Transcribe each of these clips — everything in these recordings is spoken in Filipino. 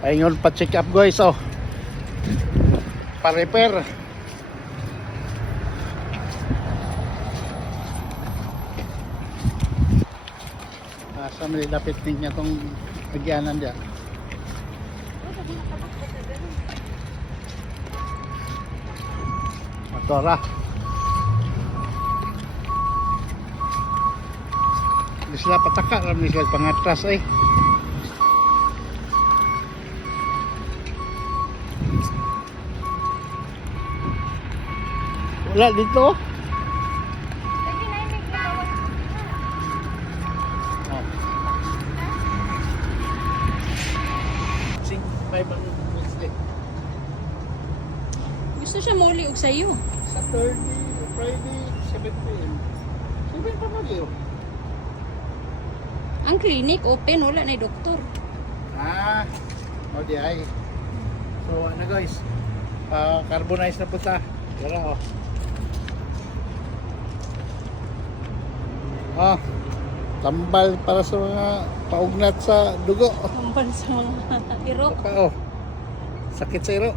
Ayun pa-check up guys, oh. Pa-repair. Sa malilapit niya itong agyanan dyan. Motora. Hindi sila pataka, hindi sila pangatras eh. Wala dito. Gusto siya mauli og sayo. Saturday, Friday, 7 p.m. 7 pa mag-iyo. Ang clinic open, wala na doktor. O di ay. So ano guys, carbonize na po ta. Tara tambal para sa mga paugnat sa dugo. Tambal sa mga iro. Sakit sa iro.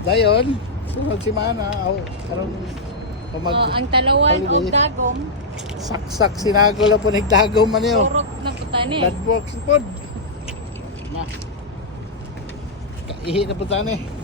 Dayon, sunod si Mana. Anong ang talawan o dagom. saksak sinago lang po nagdagom man yun. Turok na putan eh. Blood works po. Na. Ihi na po tani.